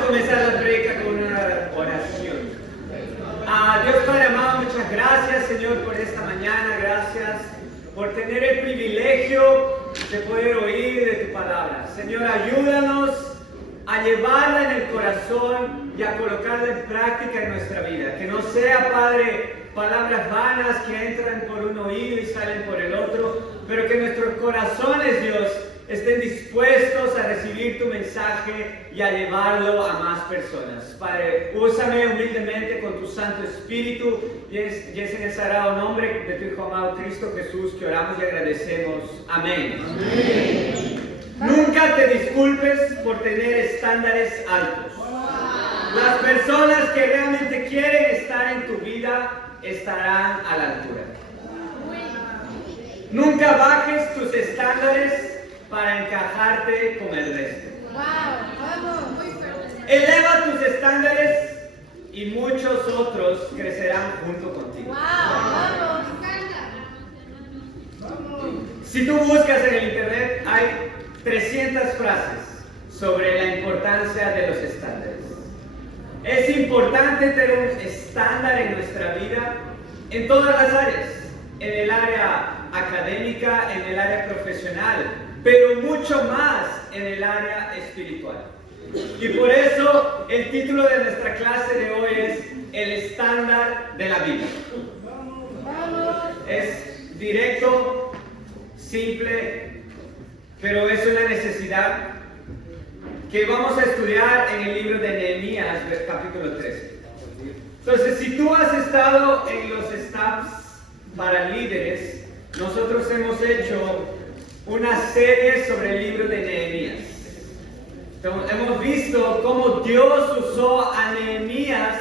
a comenzar la predica con una oración. Dios Padre amado, muchas gracias, Señor, por esta mañana. Gracias por tener el privilegio de poder oír de tu palabra. Señor, ayúdanos a llevarla en el corazón y a colocarla en práctica en nuestra vida. Que no sea, Padre, palabras vanas que entran por un oído y salen por el otro, pero que nuestros corazones, Dios, estén dispuestos a recibir tu mensaje y a llevarlo a más personas. Padre, úsame humildemente con tu Santo Espíritu y es en el sagrado nombre de tu Hijo amado Cristo Jesús que oramos y agradecemos. Amén. Amén. Nunca te disculpes por tener estándares altos. Las personas que realmente quieren estar en tu vida estarán a la altura. Nunca bajes tus estándares para encajarte con el resto. Eleva tus estándares y muchos otros crecerán junto contigo. Si tú buscas en el internet, hay 300 frases sobre la importancia de los estándares. Es importante tener un estándar en nuestra vida en todas las áreas, en el área académica, en el área profesional, pero mucho más en el área espiritual. Y por eso el título de nuestra clase de hoy es El estándar de la vida. Es directo, simple, pero es una necesidad que vamos a estudiar en el libro de Nehemías, capítulo 13. Entonces, si tú has estado en los staffs para líderes, nosotros hemos hecho una serie sobre el libro de Nehemías. Entonces, hemos visto cómo Dios usó a Nehemías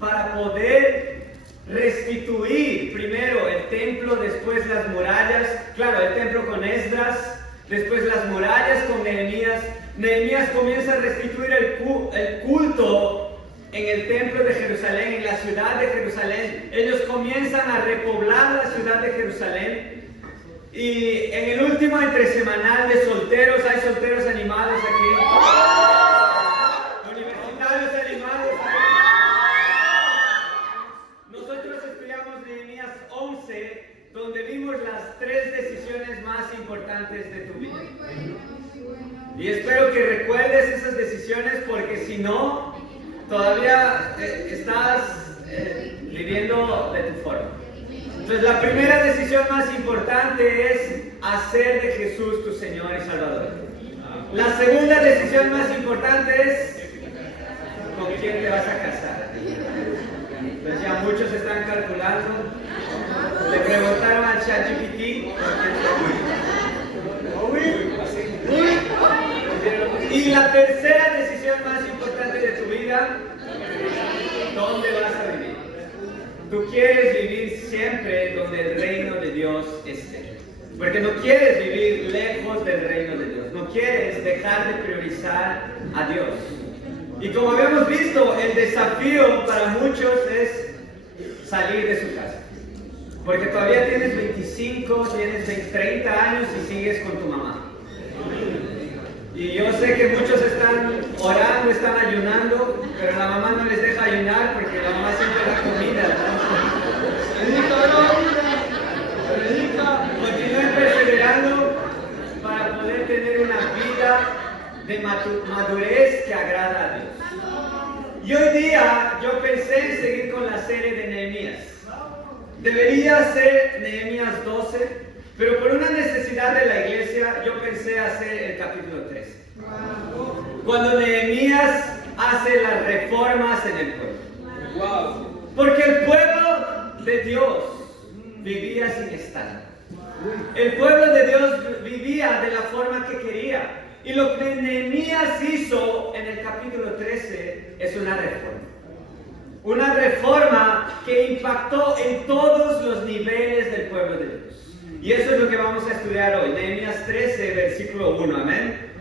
para poder restituir primero el templo, después las murallas, claro, el templo con Esdras, después las murallas con Nehemías. Nehemías comienza a restituir el culto en el templo de Jerusalén, en la ciudad de Jerusalén. Ellos comienzan a repoblar la ciudad de Jerusalén. Y en el último entresemanal de solteros, hay solteros animados aquí. Universitarios animados aquí. Nosotros estudiamos Nehemías 11, donde vimos las 3 decisiones más importantes de tu vida. Y espero que recuerdes esas decisiones, porque si no, todavía estás viviendo de tu forma. Entonces, la primera decisión más importante es hacer de Jesús tu Señor y Salvador. La segunda decisión más importante es con quién te vas a casar. Entonces, ya muchos están calculando. Le preguntaron a ChatGPT. Y la tercera decisión más importante de tu vida, ¿dónde vas a vivir? Tú quieres vivir siempre donde el reino de Dios esté. Porque no quieres vivir lejos del reino de Dios. No quieres dejar de priorizar a Dios. Y como habíamos visto, el desafío para muchos es salir de su casa. Porque todavía tienes 25, tienes 30 años y sigues con tu mamá. Y yo sé que muchos están orando, están ayunando, pero la mamá no les deja ayunar porque la mamá siempre da comida. Continúen perseverando para poder tener una vida de madurez que agrada a Dios. Y hoy día yo pensé en seguir con la serie de Nehemías. Debería ser Nehemías 12, pero por una necesidad de la iglesia, yo pensé hacer el capítulo 13. Cuando Nehemías hace las reformas en el pueblo. Porque el pueblo de Dios vivía sin estándar. El pueblo de Dios vivía de la forma que quería. Y lo que Nehemías hizo en el capítulo 13 es una reforma. Una reforma que impactó en todos los niveles del pueblo de Dios. Y eso es lo que vamos a estudiar hoy. Nehemías 13, versículo 1. Amén.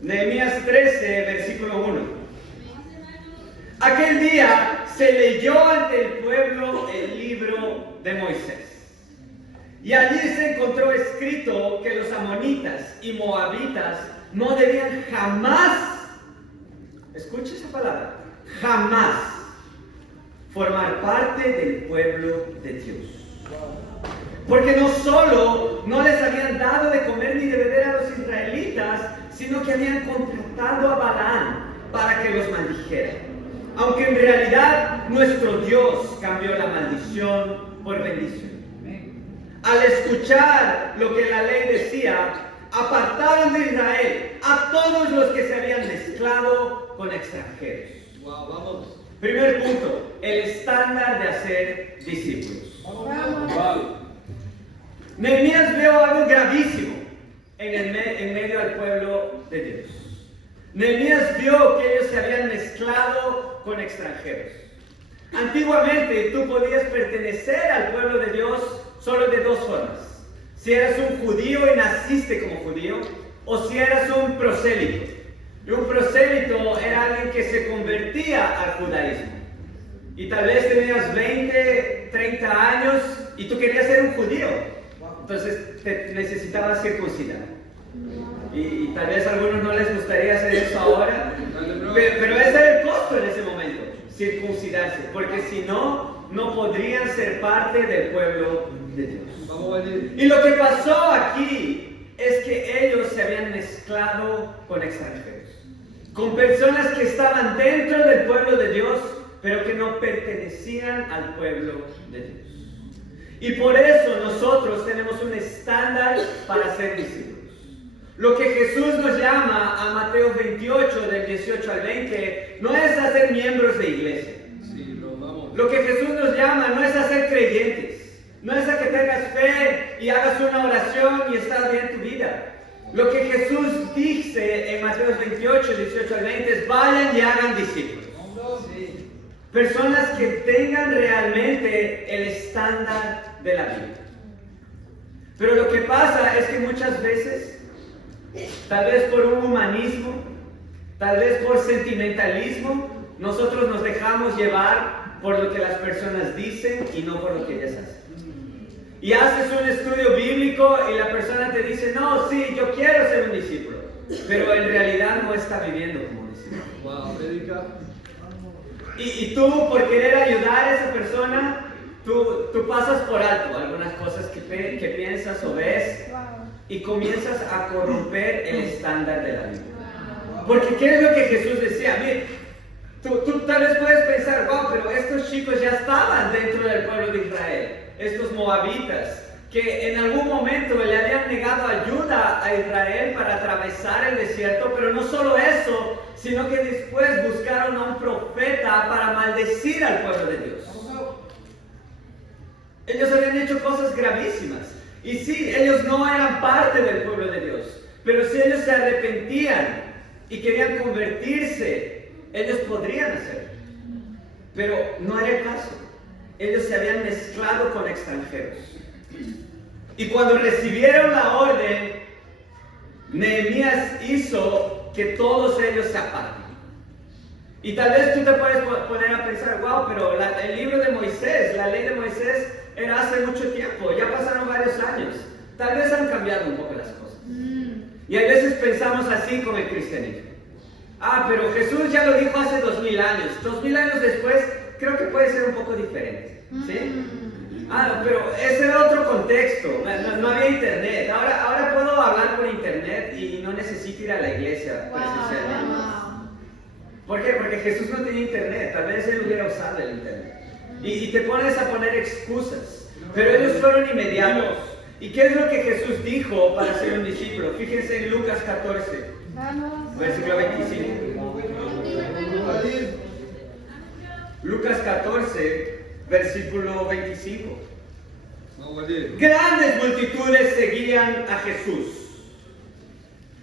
Nehemías 13, versículo 1. Aquel día se leyó ante el pueblo el libro de Moisés. Y allí se encontró escrito que los amonitas y moabitas no debían jamás, escuche esa palabra, jamás formar parte del pueblo de Dios. Porque no solo no les habían dado de comer ni de beber a los israelitas, sino que habían contratado a Balaam para que los maldijera. Aunque en realidad nuestro Dios cambió la maldición por bendición. Al escuchar lo que la ley decía, apartaron de Israel a todos los que se habían mezclado con extranjeros. Wow, vamos. Primer punto, el estándar de hacer discípulos. Wow. Nehemías vio algo gravísimo en medio del pueblo de Dios. Nehemías vio que ellos se habían mezclado con extranjeros. Antiguamente tú podías pertenecer al pueblo de Dios solo de dos formas. Si eras un judío y naciste como judío, o si eras un prosélito. Y un prosélito era alguien que se convertía al judaísmo. Y tal vez tenías 20, 30 años y tú querías ser un judío. Entonces te necesitabas circuncidar. Y tal vez a algunos no les gustaría hacer eso ahora. Pero ese era el costo en ese momento, circuncidarse. Porque si no, no podrían ser parte del pueblo de Dios. Y lo que pasó aquí es que ellos se habían mezclado con extranjeros. Con personas que estaban dentro del pueblo de Dios, pero que no pertenecían al pueblo de Dios. Y por eso nosotros tenemos un estándar para ser discípulos. Lo que Jesús nos llama a Mateo 28, del 18 al 20, no es a ser miembros de iglesia. Sí, vamos. Lo que Jesús nos llama no es a ser creyentes. No es a que tengas fe y hagas una oración y está bien tu vida. Lo que Jesús dice en Mateo 28, 18 al 20 es: vayan y hagan discípulos. Sí. Personas que tengan realmente el estándar de la vida. Pero lo que pasa es que muchas veces, tal vez por un humanismo, tal vez por sentimentalismo, nosotros nos dejamos llevar por lo que las personas dicen y no por lo que ellas hacen. Y haces un estudio bíblico y la persona te dice: no, sí, yo quiero ser un discípulo, pero en realidad no está viviendo como un discípulo. Wow, Erika. Y tú, por querer ayudar a esa persona, tú pasas por alto algunas cosas que piensas o ves y comienzas a corromper el estándar de la vida. Porque ¿qué es lo que Jesús decía? Mire, tú tal vez puedes pensar: wow, pero estos chicos ya estaban dentro del pueblo de Israel, estos moabitas, que en algún momento le habían negado ayuda a Israel para atravesar el desierto, pero no solo eso, sino que después buscaron a un profeta para maldecir al pueblo de Dios. Ellos habían hecho cosas gravísimas. Y sí, ellos no eran parte del pueblo de Dios, pero si ellos se arrepentían y querían convertirse, ellos podrían hacerlo. Pero no era el caso. Ellos se habían mezclado con extranjeros. Y cuando recibieron la orden, Nehemías hizo que todos ellos se aparten. Y tal vez tú te puedes poner a pensar: wow, pero el libro de Moisés, la ley de Moisés, era hace mucho tiempo, ya pasaron varios años. Tal vez han cambiado un poco las cosas. Y a veces pensamos así con el cristianismo: ah, pero Jesús ya lo dijo hace 2000 años. 2000 años después, creo que puede ser un poco diferente. ¿Sí? Ah, pero ese era otro contexto, no había internet. Ahora puedo hablar por internet y no necesito ir a la iglesia presencialmente. ¿Por qué? Porque Jesús no tenía internet, tal vez él hubiera usado el internet. Y te pones a poner excusas, pero ellos fueron inmediatos. ¿Y qué es lo que Jesús dijo para ser un discípulo? Fíjense en Lucas 14, versículo 25. Lucas 14, versículo 25. Grandes multitudes seguían a Jesús.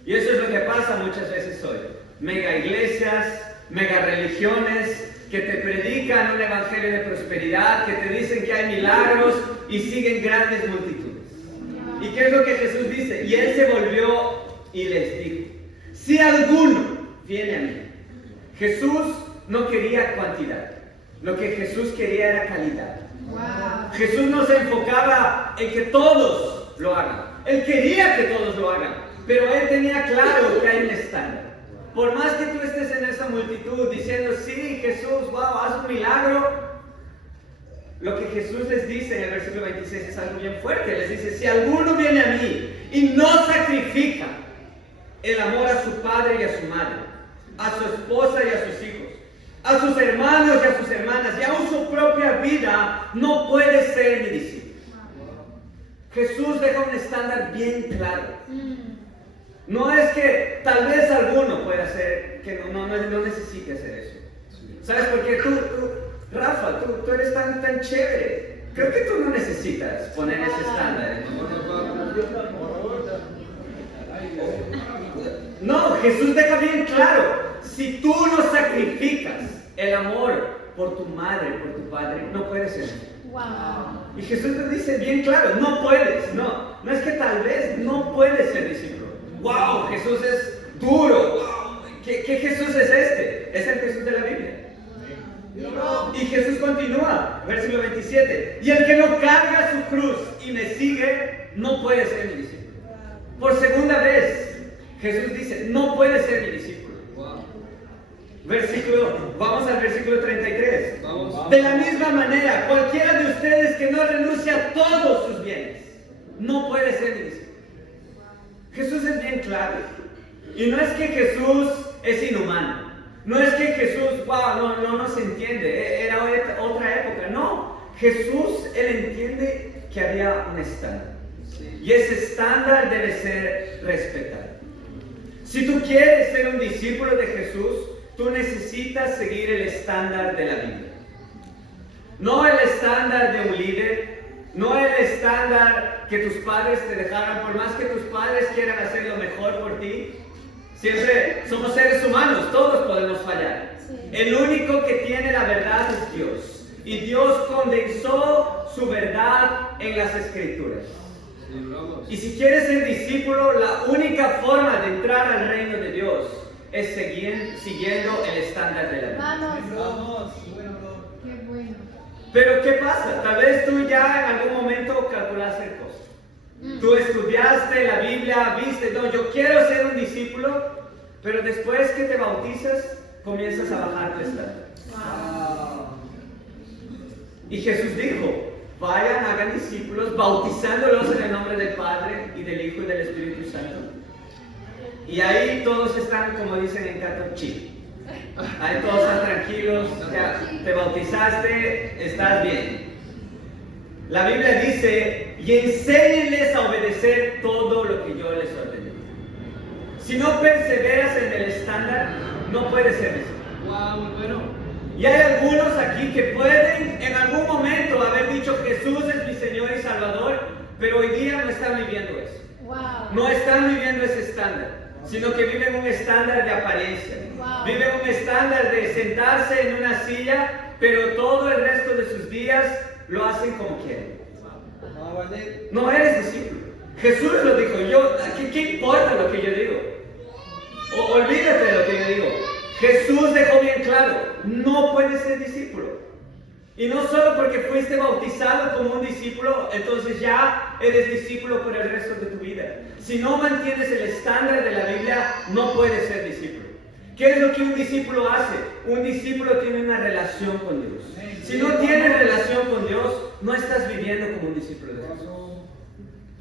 Y eso es lo que pasa muchas veces hoy. Mega iglesias, mega religiones que te predican un evangelio de prosperidad, que te dicen que hay milagros y siguen grandes multitudes. ¿Y qué es lo que Jesús dice? Y él se volvió y les dijo: si alguno viene a mí. Jesús no quería cantidad. Lo que Jesús quería era calidad. Jesús no se enfocaba en que todos lo hagan. Él quería que todos lo hagan, pero Él tenía claro que hay un estándar. Por más que tú estés en esa multitud diciendo, sí, Jesús, wow, haz un milagro, lo que Jesús les dice en el versículo 26 es algo bien fuerte. Les dice, si alguno viene a mí y no sacrifica el amor a su padre y a su madre, a su esposa y a sus hijos, a sus hermanos y a sus hermanas, y aún su propia vida, no puede ser mi discípulo. Jesús deja un estándar bien claro. No es que tal vez alguno pueda hacer, que no necesite hacer eso. ¿Sabes por qué? Rafa, tú eres tan chévere. Creo que tú no necesitas poner ese estándar. No, Jesús deja bien claro, si tú no sacrificas el amor por tu madre, por tu padre, no puedes ser. Y Jesús te dice bien claro, no puedes, no es que tal vez no puedes ser discípulo. ¡Wow! Jesús es duro. ¡Wow! ¿Qué Jesús es este? Es el Jesús de la Biblia. Y Jesús continúa, versículo 27. Y el que no carga su cruz y me sigue, no puede ser mi discípulo. Por segunda vez, Jesús dice, no puede ser mi discípulo. Vamos al versículo 33. De la misma manera, cualquiera de ustedes que no renuncia a todos sus bienes, no puede ser mi discípulo. Jesús es bien claro. Y no es que Jesús es inhumano. No es que Jesús, wow, no se entiende. Era otra época. No. Jesús, Él entiende que había un estándar. Y ese estándar debe ser respetado. Si tú quieres ser un discípulo de Jesús, tú necesitas seguir el estándar de la Biblia. No el estándar de un líder, no el estándar que tus padres te dejaron, por más que tus padres quieran hacer lo mejor por ti. Siempre somos seres humanos, todos podemos fallar. El único que tiene la verdad es Dios. Y Dios condensó su verdad en las Escrituras. Y si quieres ser discípulo, la única forma de entrar al reino de Dios es siguiendo el estándar de la Biblia. Vamos. Qué bueno. Pero ¿qué pasa? Tal vez tú ya en algún momento calculaste el costo. Tú estudiaste la Biblia, viste, no, yo quiero ser un discípulo, pero después que te bautizas, comienzas a bajar tu estándar. Y Jesús dijo, vayan, hagan discípulos, bautizándolos en el nombre del Padre y del Hijo y del Espíritu Santo. Y ahí todos están, como dicen en Cato, chill. Ahí todos están tranquilos, ya te bautizaste, estás bien. La Biblia dice, y enséñenles a obedecer todo lo que yo les ordené. Si no perseveras en el estándar, no puedes ser eso. Wow, muy bueno. Y hay algunos aquí que pueden en algún momento haber dicho, Jesús es mi Señor y Salvador, pero hoy día no están viviendo eso. No están viviendo ese estándar, sino que viven un estándar de apariencia. Viven un estándar de sentarse en una silla, pero todo el resto de sus días lo hacen como quieren. No eres discípulo. Jesús lo dijo. ¿Qué importa lo que yo digo? Olvídate de lo que yo digo. Jesús dejó bien claro, no puedes ser discípulo. Y no solo porque fuiste bautizado como un discípulo, entonces ya eres discípulo por el resto de tu vida. Si no mantienes el estándar de la Biblia, no puedes ser discípulo. ¿Qué es lo que un discípulo hace? Un discípulo tiene una relación con Dios. Si no tienes relación con Dios, no estás viviendo como un discípulo de Jesús.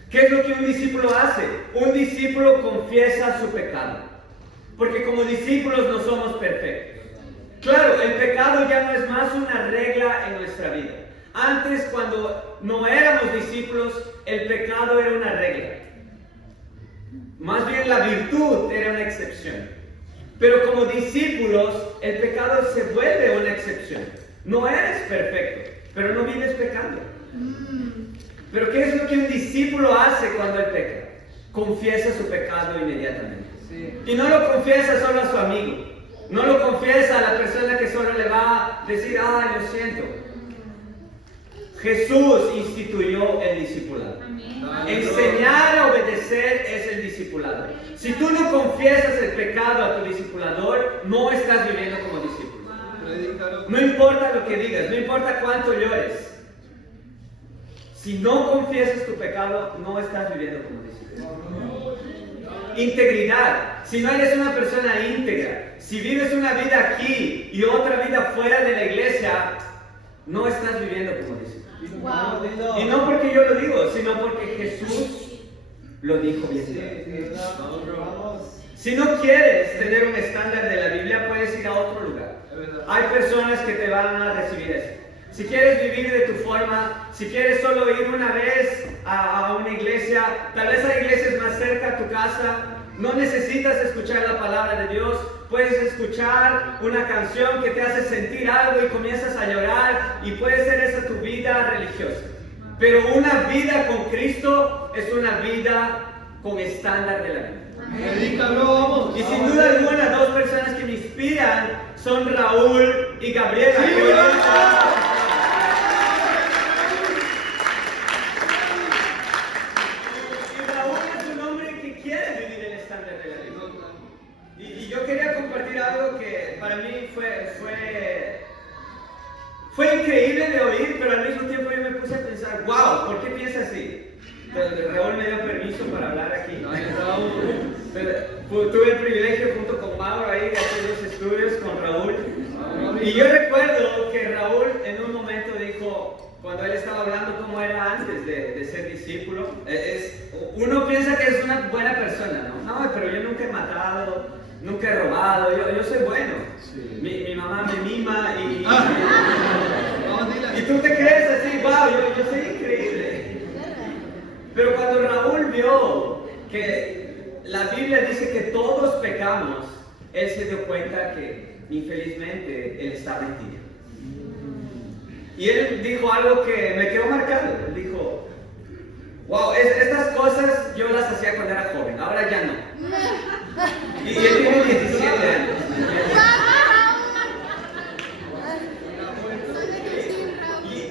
¿Qué es lo que un discípulo hace? Un discípulo confiesa su pecado. Porque como discípulos no somos perfectos. Claro, el pecado ya no es más una regla en nuestra vida. Antes, cuando no éramos discípulos, el pecado era una regla. Más bien la virtud era una excepción. Pero como discípulos, el pecado se vuelve una excepción. No eres perfecto, pero no vives pecando. Pero ¿qué es lo que un discípulo hace cuando él peca? Confiesa su pecado inmediatamente. Y no lo confiesa solo a su amigo. No lo confiesa a la persona que solo le va a decir, ay, lo siento. Jesús instituyó el discipulado. Enseñar a obedecer es el discipulado. Si tú no confiesas el pecado a tu discipulador, no estás viviendo como discípulo. No importa lo que digas, no importa cuánto llores. Si no confiesas tu pecado, no estás viviendo como discípulo. Integridad. Si no eres una persona íntegra, si vives una vida aquí y otra vida fuera de la iglesia, no estás viviendo como discípulo. Wow. Y no porque yo lo digo, sino porque Jesús lo dijo bien. Si no quieres tener un estándar de la Biblia, puedes ir a otro lugar. Hay personas que te van a recibir eso. Si quieres vivir de tu forma, si quieres solo ir una vez a una iglesia, tal vez hay iglesias más cerca a tu casa, no necesitas escuchar la palabra de Dios, puedes escuchar una canción que te hace sentir algo y comienzas a llorar y puede ser esa tu vida religiosa. Pero una vida con Cristo es una vida con estándar de la vida. Predícalo, vamos. Y sin duda alguna, dos personas que me inspiran son Raúl y Gabriela. Sí, Y Raúl es un hombre que quiere vivir el estándar de la vida. Y yo quería compartir algo que para mí fue increíble de oír, pero al mismo tiempo yo me puse a pensar, wow, ¿por qué piensa así? Entonces, Raúl me dio permiso para hablar aquí. Tuve el privilegio junto con Mauro ahí de hacer los estudios con Raúl. Y yo recuerdo que Raúl en un momento dijo, cuando él estaba hablando cómo era antes de ser discípulo, uno piensa que es una buena persona, ¿no? No, pero yo nunca he matado, nunca he robado, yo soy bueno. Sí. Mi mamá me mima y Vamos, y tú te crees así, wow, yo soy increíble. Pero cuando Raúl vio que la Biblia dice que todos pecamos, él se dio cuenta que infelizmente él estaba en ti. Y él dijo algo que me quedó marcado. Él dijo, wow, estas cosas yo las hacía cuando era joven, ahora ya no. Y él tiene 17 años.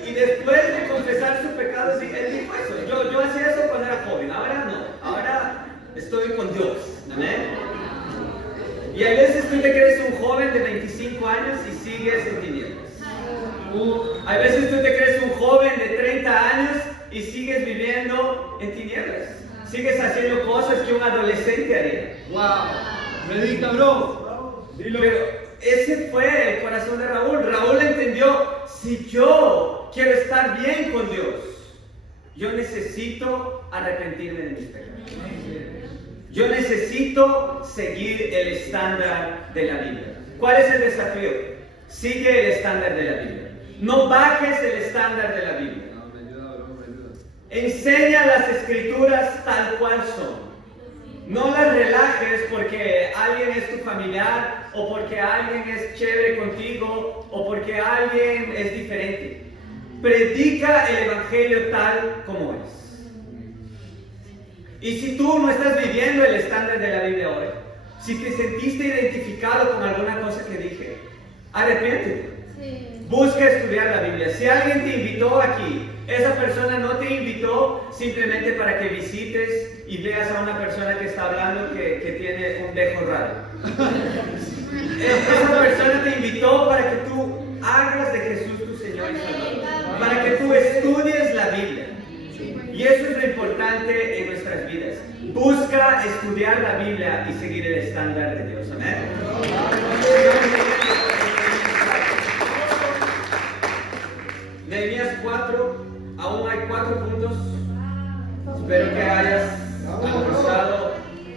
Y después de confesar su pecado, sí, él dijo eso. Yo hacía eso cuando era joven, ahora no. Ahora estoy con Dios. Amén. Y a veces tú te crees un joven de 25 años y sigues en tinieblas. A veces tú te crees un joven de 30 años y sigues viviendo en tinieblas. Sigues haciendo cosas que un adolescente haría. Wow. Predica, bro. Pero ese fue el corazón de Raúl. Raúl entendió, si yo quiero estar bien con Dios, yo necesito arrepentirme de mis pecados. Yo necesito seguir el estándar de la Biblia. ¿Cuál es el desafío? Sigue el estándar de la Biblia. No bajes el estándar de la Biblia. No, me ayuda, bro, me ayuda. Enseña las escrituras tal cual son. No las relajes porque alguien es tu familiar o porque alguien es chévere contigo o porque alguien es diferente. Predica el evangelio tal como es. Y si tú no estás viviendo el estándar de la Biblia hoy, si te sentiste identificado con alguna cosa que dije, arrepiéntete. Sí. Busca estudiar la Biblia. Si alguien te invitó aquí, esa persona no te invitó simplemente para que visites y veas a una persona que está hablando que tiene un dejo raro. Esa persona te invitó para que tú hagas de Jesús tu Señor y Salvador. Para que tú estudies la Biblia. Y eso es lo importante en nuestras vidas. Busca estudiar la Biblia y seguir el estándar de Dios. Amén. Nehemías 4, aún hay 4 puntos. Espero que hayas almorzado,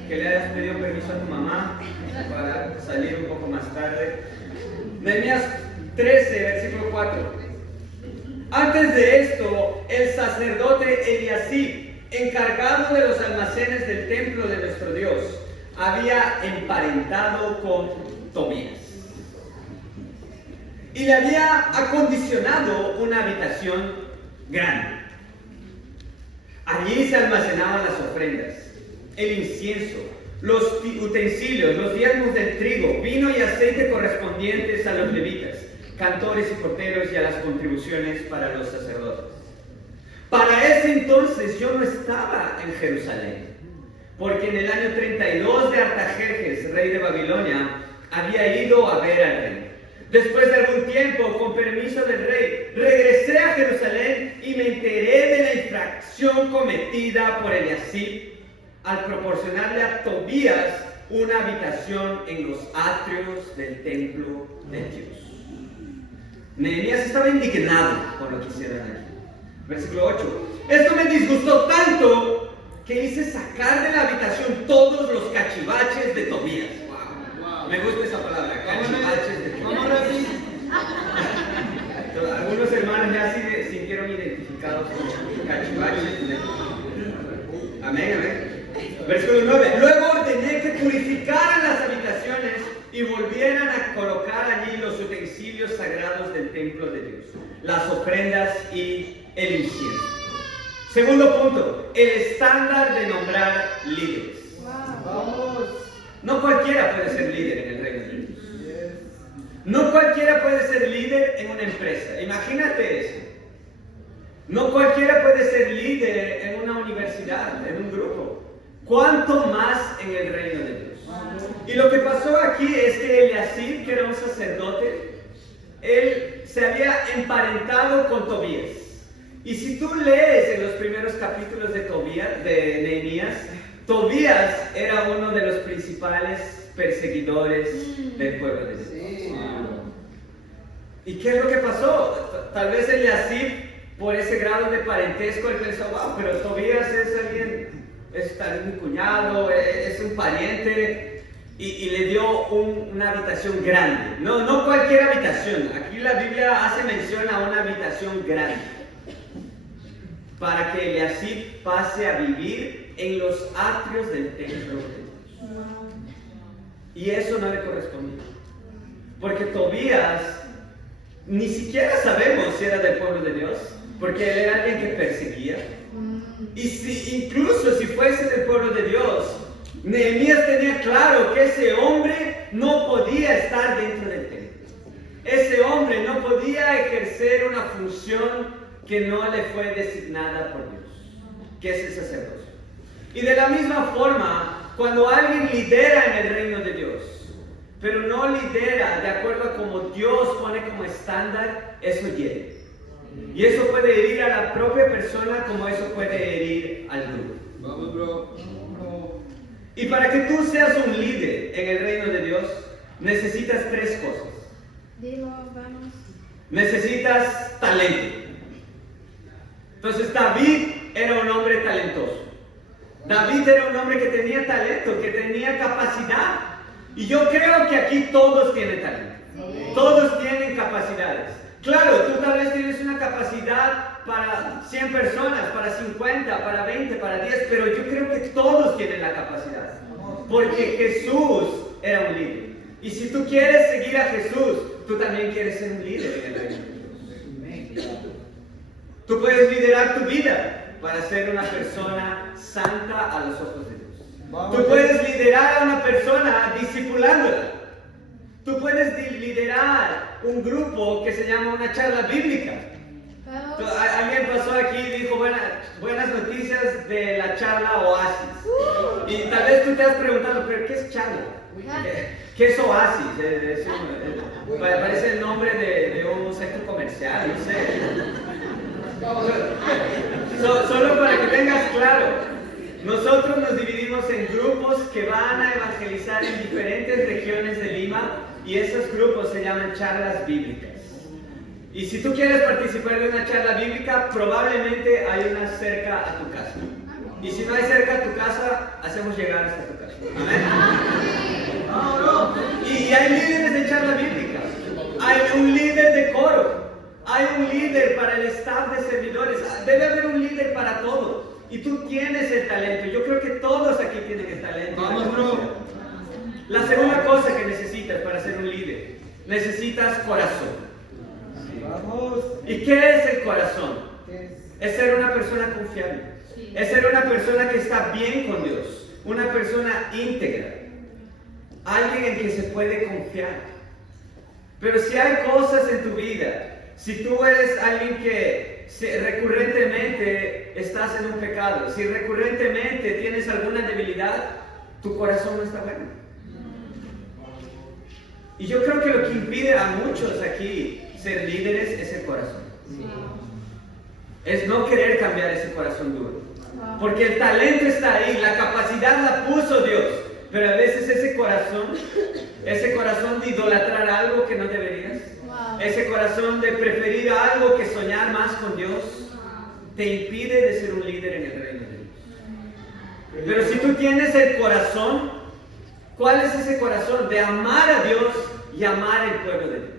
que le hayas pedido permiso a tu mamá para salir un poco más tarde. Nehemías 13, versículo 4. Antes de esto, el sacerdote Eliasib, encargado de los almacenes del templo de nuestro Dios, había emparentado con Tobías y le había acondicionado una habitación grande. Allí se almacenaban las ofrendas, el incienso, los utensilios, los diezmos del trigo, vino y aceite correspondientes a los levitas, cantores y porteros y a las contribuciones para los sacerdotes. Para ese entonces yo no estaba en Jerusalén, porque en el año 32 de Artajerjes, rey de Babilonia, había ido a ver al rey. Después de algún tiempo, con permiso del rey, regresé a Jerusalén y me enteré de la infracción cometida por Eliasib al proporcionarle a Tobías una habitación en los atrios del templo de Dios. Nehemías estaba indignado con lo que hicieron aquí. Versículo 8. Esto me disgustó tanto que hice sacar de la habitación todos los cachivaches de Tobías. Wow. Me gusta esa palabra, cachivaches de Tobías. Vamos a repetir. Algunos hermanos ya se sintieron identificados con cachivaches de Tobías. Amén, amén. Versículo 9. Luego ordené que purificaran las habitaciones y volvieran a colocar allí los utensilios sagrados del templo de Dios, las ofrendas y el incienso. Segundo punto, el estándar de nombrar líderes. Vamos. No cualquiera puede ser líder en el reino de Dios. No cualquiera puede ser líder en una empresa. Imagínate eso. No cualquiera puede ser líder en una universidad, en un grupo. ¿Cuánto más en el reino de Dios? Y lo que pasó aquí es que Eliasib, que era un sacerdote, él se había emparentado con Tobías. Y si tú lees en los primeros capítulos de Nehemías, Tobías era uno de los principales perseguidores del pueblo de Dios. ¿Y qué es lo que pasó? Tal vez Eliasib, por ese grado de parentesco, él pensó, wow, pero Tobías es alguien, es tal mi cuñado, es un pariente, y le dio una habitación grande. No cualquier habitación. Aquí la Biblia hace mención a una habitación grande, para que Eliasib pase a vivir en los atrios del templo de Dios. Y eso no le correspondía, porque Tobías ni siquiera sabemos si era del pueblo de Dios, porque él era alguien que perseguía. Y incluso si fuese del pueblo de Dios, Nehemías tenía claro que ese hombre no podía estar dentro del templo. Ese hombre no podía ejercer una función que no le fue designada por Dios, que es el sacerdocio. Y de la misma forma, cuando alguien lidera en el reino de Dios, pero no lidera de acuerdo a como Dios pone como estándar, eso hiere. Y eso puede herir a la propia persona como eso puede herir al grupo. Vamos, bro. Y para que tú seas un líder en el reino de Dios, necesitas tres cosas. Dilo, vamos. Necesitas talento. Entonces David era un hombre talentoso. David era un hombre que tenía talento, que tenía capacidad. Y yo creo que aquí todos tienen talento. Todos tienen capacidades. Claro, tú tal vez tienes una capacidad para 100 personas, para 50, para 20, para 10, pero yo creo que todos tienen la capacidad. Porque Jesús era un líder. Y si tú quieres seguir a Jesús, tú también quieres ser un líder en el reino de Dios. Tú puedes liderar tu vida para ser una persona santa a los ojos de Dios. Tú puedes liderar a una persona discipulándola. Tú puedes liderar un grupo que se llama una charla bíblica. Alguien pasó aquí y dijo buenas noticias de la charla Oasis. Y tal vez tú te has preguntado, ¿pero qué es charla? ¿Qué es Oasis? Parece el nombre de un centro comercial, no sé. Solo para que tengas claro, nosotros nos dividimos en grupos que van a evangelizar en diferentes regiones de Lima y esos grupos se llaman charlas bíblicas. Y si tú quieres participar de una charla bíblica, probablemente hay una cerca a tu casa. Y si no hay cerca a tu casa, hacemos llegar hasta tu casa. Amén. Y hay líderes de charla bíblica. Hay un líder de coro. Hay un líder para el staff de servidores. Debe haber un líder para todo. Y tú tienes el talento. Yo creo que todos aquí tienen el talento. Vamos, bro. La segunda cosa que necesitas para ser un líder, necesitas corazón. Vamos. ¿Y qué es el corazón? Es ser una persona confiable. Es ser una persona que está bien con Dios. Una persona íntegra. Alguien en quien se puede confiar. Pero si hay cosas en tu vida, si tú eres alguien que recurrentemente estás en un pecado, si recurrentemente tienes alguna debilidad, tu corazón no está bueno. Y yo creo que lo que impide a muchos aquí ser líderes es el corazón. Es no querer cambiar ese corazón duro. Porque el talento está ahí, la capacidad la puso Dios. Pero a veces ese corazón de idolatrar algo que no deberías, ese corazón de preferir algo que soñar más con Dios, te impide de ser un líder en el reino de Dios. Pero si tú tienes el corazón, ¿cuál es ese corazón? De amar a Dios y amar el pueblo de Dios.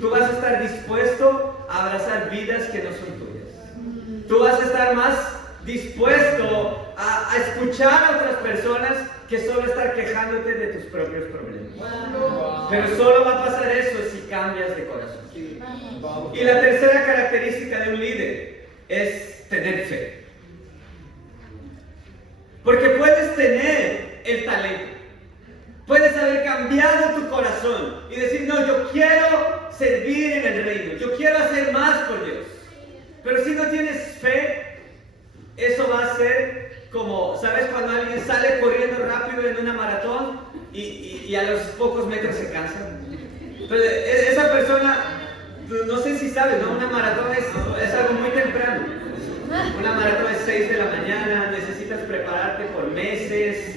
Tú vas a estar dispuesto a abrazar vidas que no son tuyas. Tú vas a estar más dispuesto a escuchar a otras personas que solo estar quejándote de tus propios problemas. Pero solo va a pasar eso si cambias de corazón. Y la tercera característica de un líder es tener fe. Porque puedes tener el talento, puedes haber cambiado tu corazón y decir, no, yo quiero servir en el reino, yo quiero hacer más por Dios. Pero si no tienes fe, eso va a ser como, ¿sabes? Cuando alguien sale corriendo rápido en una maratón y a los pocos metros se cansa. Entonces, esa persona, no sé si sabes, ¿no? Una maratón es algo muy temprano. Una maratón es 6 de la mañana, necesitas prepararte por meses.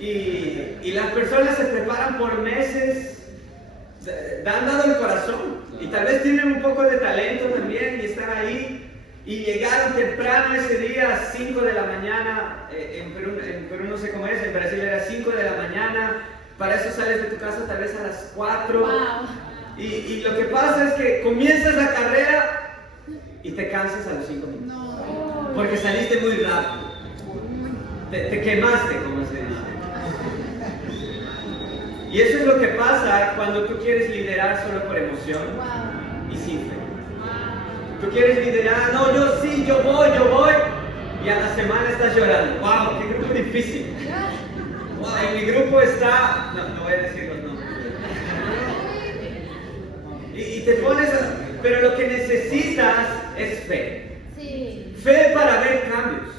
Y las personas se preparan por meses, han dado el corazón. Y tal vez tienen un poco de talento también y están ahí. Y llegaron temprano ese día a 5 de la mañana, en Perú no sé cómo es, en Brasil era 5 de la mañana, para eso sales de tu casa tal vez a las 4. Wow. Y lo que pasa es que comienzas la carrera y te cansas a los 5 minutos. No. Porque saliste muy rápido, te quemaste, como se dice. Y eso es lo que pasa cuando tú quieres liderar solo por emoción y sin fe. Tú quieres liderar, no, yo voy, y a la semana estás llorando. ¡Wow! ¡Qué grupo difícil! Wow, en mi grupo está, no voy a decir los nombres. Y te pones, pero lo que necesitas es fe. Sí. Fe para ver cambios.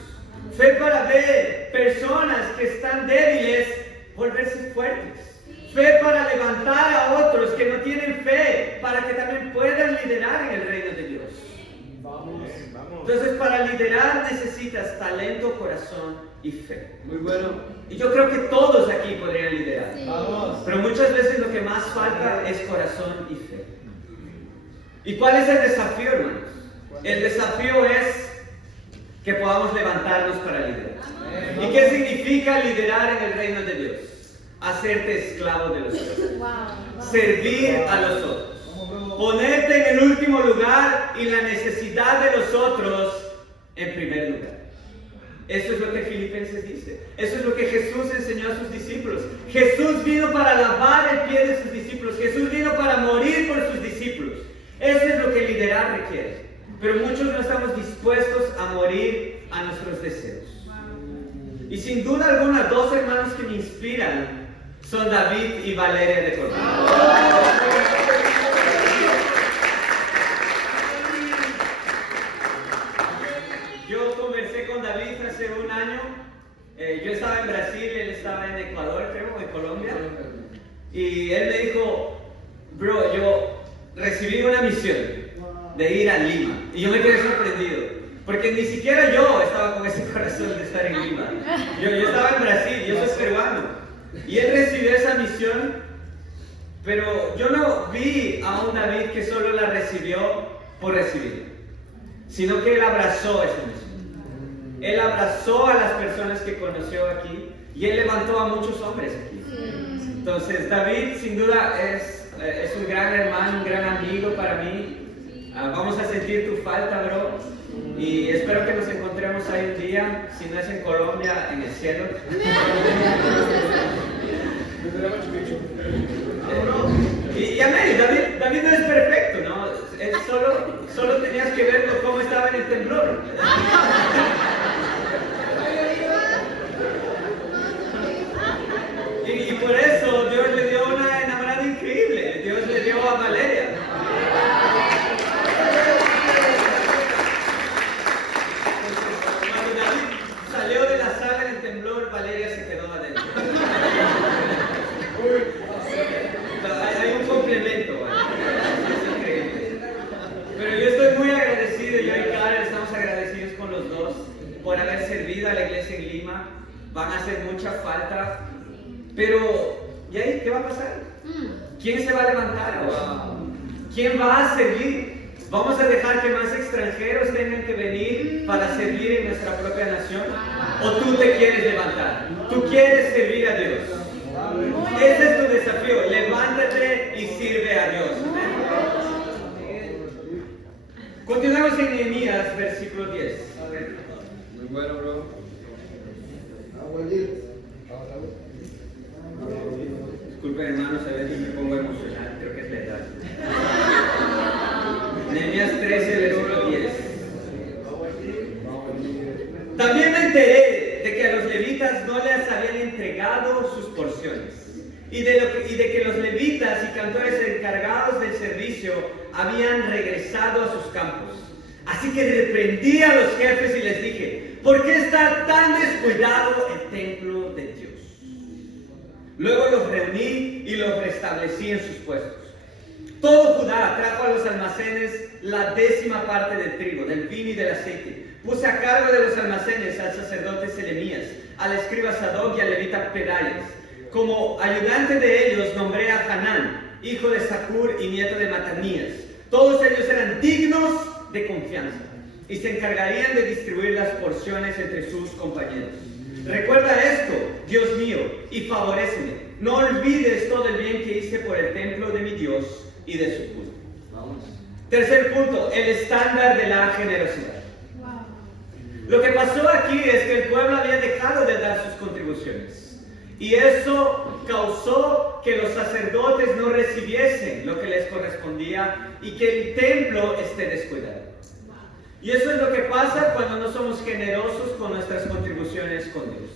Fe para ver personas que están débiles volverse fuertes. Fe para levantar a otros que no tienen fe, para que también puedan liderar en el reino de Dios. Entonces, para liderar necesitas talento, corazón y fe. Muy bueno. Y yo creo que todos aquí podrían liderar. Sí. Pero muchas veces lo que más falta es corazón y fe. ¿Y cuál es el desafío, hermanos? El desafío es que podamos levantarnos para liderar. ¿Y qué significa liderar en el reino de Dios? Hacerte esclavo de los otros. Wow. Servir a los otros. Ponerte en el último lugar y la necesidad de los otros en primer lugar. Eso es lo que Filipenses dice. Eso es lo que Jesús enseñó a sus discípulos. Jesús vino para lavar el pie de sus discípulos. Jesús vino para morir por sus discípulos. Eso es lo que liderar requiere. Pero muchos no estamos dispuestos a morir a nuestros deseos. Y sin duda alguna, dos hermanos que me inspiran son David y Valeria de Córdoba. Yo conversé con David hace un año. Yo estaba en Brasil, él estaba en Ecuador, creo, en Colombia. Y él me dijo, bro, yo recibí una misión de ir a Lima. Y yo me quedé sorprendido. Porque ni siquiera yo estaba con ese corazón de estar en Lima. Yo estaba en Brasil, yo soy peruano. Y él recibió esa misión, pero yo no vi a un David que solo la recibió por recibirla, sino que él abrazó esa misión. Él abrazó a las personas que conoció aquí y él levantó a muchos hombres aquí. Entonces David sin duda es un gran hermano, un gran amigo para mí. Vamos a sentir tu falta, bro. Y espero que nos encontremos ahí un día, si no es en Colombia, en el cielo. Y amén, David no es perfecto, ¿no? Él solo tenías que verlo cómo estaba en el temblor. Y por eso Dios le dio una enamorada increíble. Dios le dio a Valeria. Cuando David salió de la sala en el temblor, Valeria se quedó adentro. por haber servido a la iglesia en Lima. Van a hacer mucha falta. Pero, ¿y ahí qué va a pasar? ¿Quién se va a levantar ahora? ¿Quién va a servir? ¿Vamos a dejar que más extranjeros tengan que venir para servir en nuestra propia nación? ¿O tú te quieres levantar? ¿Tú quieres servir a Dios? Ese es tu desafío. Levántate y sirve a Dios. Continuamos en Nehemías, versículo 10. Muy bueno, bro. Disculpen, hermanos, a veces me pongo emocional, creo que es la edad. Nehemías 13, versículo 10. También me enteré de que a los levitas no les habían entregado sus porciones y de que los levitas y cantores encargados del servicio habían regresado a sus campos. Así que reprendí a los jefes y les dije: ¿por qué está tan descuidado el templo de Dios? Luego los reuní y los restablecí en sus puestos. Todo Judá trajo a los almacenes la 10ª parte del trigo, del vino y del aceite. Puse a cargo de los almacenes al sacerdote Selemías, al escriba Sadoc y al levita Pedayas. Como ayudante de ellos nombré a Hanán, hijo de Zacur y nieto de Matanías. Todos ellos eran dignos de confianza y se encargarían de distribuir las porciones entre sus compañeros. Recuerda esto, Dios mío, y favoréceme. No olvides todo el bien que hice por el templo de mi Dios y de su culto. Vamos. Tercer punto, el estándar de la generosidad. Lo que pasó aquí es que el pueblo había dejado de dar sus contribuciones. Y eso causó que los sacerdotes no recibiesen lo que les correspondía y que el templo esté descuidado. Y eso es lo que pasa cuando no somos generosos con nuestras contribuciones con Dios.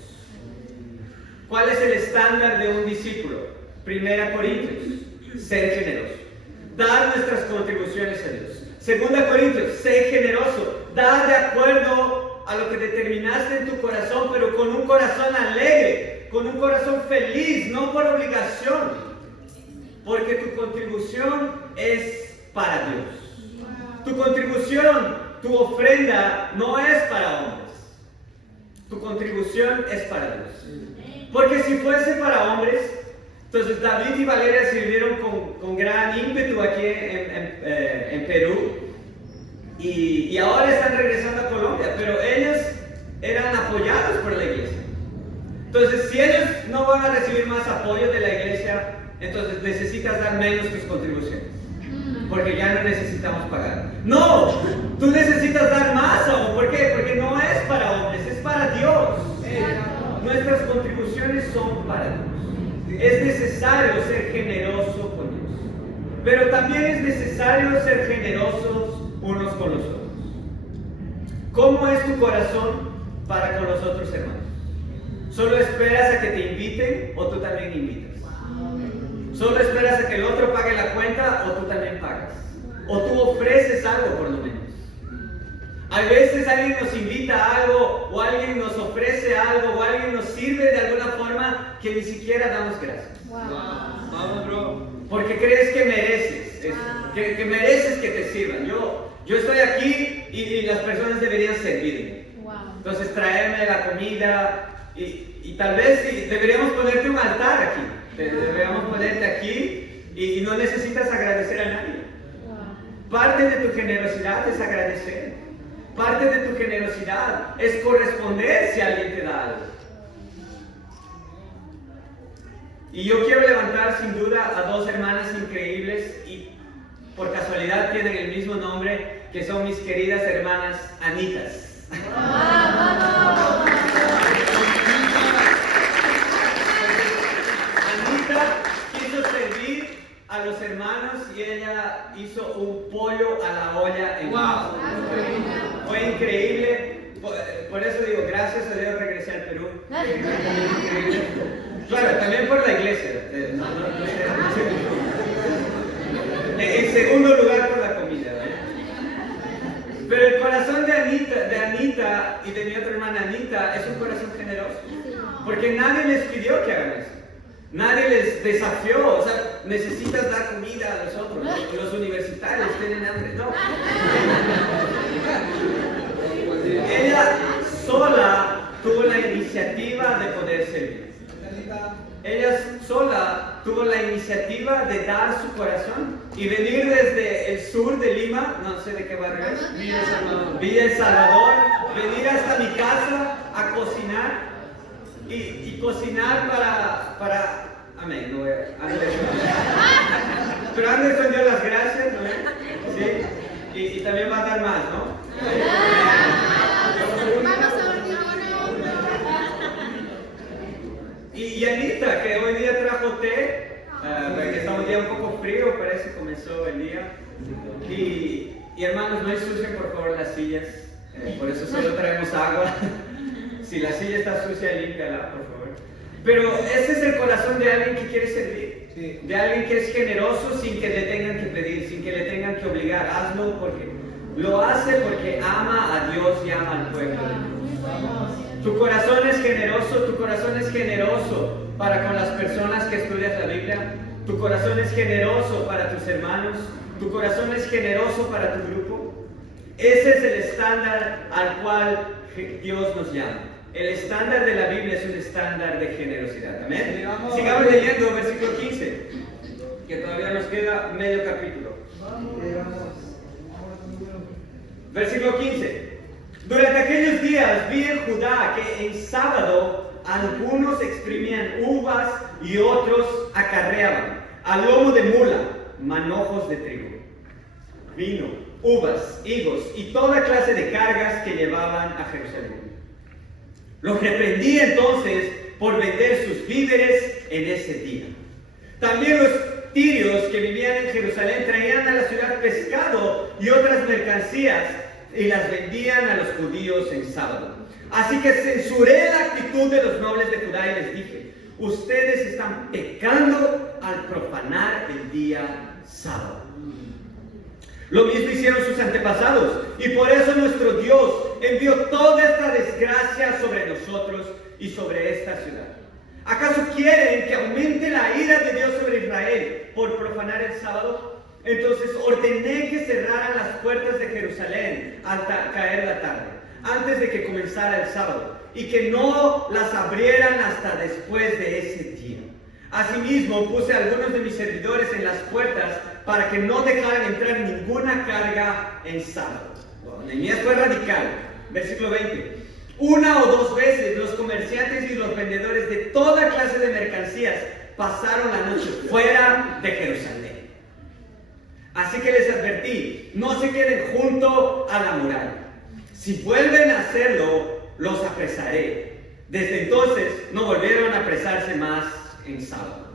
¿Cuál es el estándar de un discípulo? 1 Corintios, ser generoso. Dar nuestras contribuciones a Dios. 2 Corintios, ser generoso. Dar de acuerdo a lo que determinaste en tu corazón, pero con un corazón alegre, con un corazón feliz, no por obligación. Porque tu contribución es para Dios. Tu contribución, tu ofrenda no es para hombres. Tu contribución es para Dios. Porque si fuese para hombres, entonces David y Valeria sirvieron con gran ímpetu aquí en Perú. Y ahora están regresando a Colombia, pero ellos eran apoyados por la iglesia. Entonces, si ellos no van a recibir más apoyo de la iglesia, entonces necesitas dar menos tus contribuciones. Porque ya no necesitamos pagar. No, tú necesitas dar más aún. ¿Por qué? Porque no es para hombres, es para Dios. Nuestras contribuciones son para Dios. Es necesario ser generoso con Dios. Pero también es necesario ser generosos unos con los otros. ¿Cómo es tu corazón para con los otros hermanos? ¿Solo esperas a que te inviten o tú también invitas? ¿Solo esperas a que el otro pague la cuenta o tú también pagas? ¿O tú ofreces algo por lo menos? A veces alguien nos invita a algo, o alguien nos ofrece algo, o alguien nos sirve de alguna forma que ni siquiera damos gracias. Vamos, bro. Porque crees que mereces eso, que mereces que te sirvan. Yo estoy aquí y las personas deberían servirme. Entonces traerme la comida y tal vez deberíamos ponerte un altar aquí. Deberíamos ponerte aquí y no necesitas agradecer a nadie. Parte de tu generosidad es agradecer. Parte de tu generosidad es corresponder si alguien te da algo. Y yo quiero levantar sin duda a dos hermanas increíbles y por casualidad tienen el mismo nombre, que son mis queridas hermanas Anitas. Anita quiso servir a los hermanos y ella hizo un pollo a la olla en casa. Fue increíble. Por eso digo, gracias a Dios regresé al Perú. Claro, también por la iglesia. En segundo lugar por la comida. Pero el corazón de Anita y de mi otra hermana Anita es un corazón generoso. Porque nadie les pidió que hagan eso. Nadie les desafió. O sea, necesitas dar comida a los otros. Los universitarios tienen hambre. No. Ella poder servir. Ella sola tuvo la iniciativa de dar su corazón y venir desde el sur de Lima, no sé de qué barrio es, Villa El Salvador, venir hasta mi casa a cocinar y cocinar para amén, no voy a pero Anderson dio las gracias, ¿no? Sí, y también va a dar más, ¿no? Y Anita, que hoy día trajo té, porque está un día un poco frío, parece que comenzó el día. Y hermanos, no ensucien por favor las sillas, por eso solo traemos agua. Si la silla está sucia, límpiala, por favor. Pero ese es el corazón de alguien que quiere servir, de alguien que es generoso sin que le tengan que pedir, sin que le tengan que obligar. Hazlo porque lo hace porque ama a Dios y ama al pueblo. Tu corazón es generoso para con las personas que estudias la Biblia. Tu corazón es generoso para tus hermanos. Tu corazón es generoso para tu grupo. Ese es el estándar al cual Dios nos llama. El estándar de la Biblia es un estándar de generosidad. Amén. Sigamos leyendo versículo 15, que todavía nos queda medio capítulo. Versículo 15. Durante aquellos días vi en Judá que en sábado algunos exprimían uvas y otros acarreaban a lomo de mula manojos de trigo, vino, uvas, higos y toda clase de cargas que llevaban a Jerusalén. Los reprendí entonces por vender sus víveres en ese día. También los tirios que vivían en Jerusalén traían a la ciudad pescado y otras mercancías y las vendían a los judíos en sábado. Así que censuré la actitud de los nobles de Judá y les dije: ustedes están pecando al profanar el día sábado. Lo mismo hicieron sus antepasados, y por eso nuestro Dios envió toda esta desgracia sobre nosotros y sobre esta ciudad. ¿Acaso quieren que aumente la ira de Dios sobre Israel por profanar el sábado? Entonces ordené que cerraran las puertas de Jerusalén al caer la tarde, antes de que comenzara el sábado, y que no las abrieran hasta después de ese día. Asimismo puse a algunos de mis servidores en las puertas para que no dejaran entrar ninguna carga en sábado. Nehemías fue radical. Versículo 20. Una o dos veces los comerciantes y los vendedores de toda clase de mercancías pasaron la noche fuera de Jerusalén. Así que les advertí: no se queden junto a la muralla. Si vuelven a hacerlo, los apresaré. Desde entonces no volvieron a apresarse más en sábado.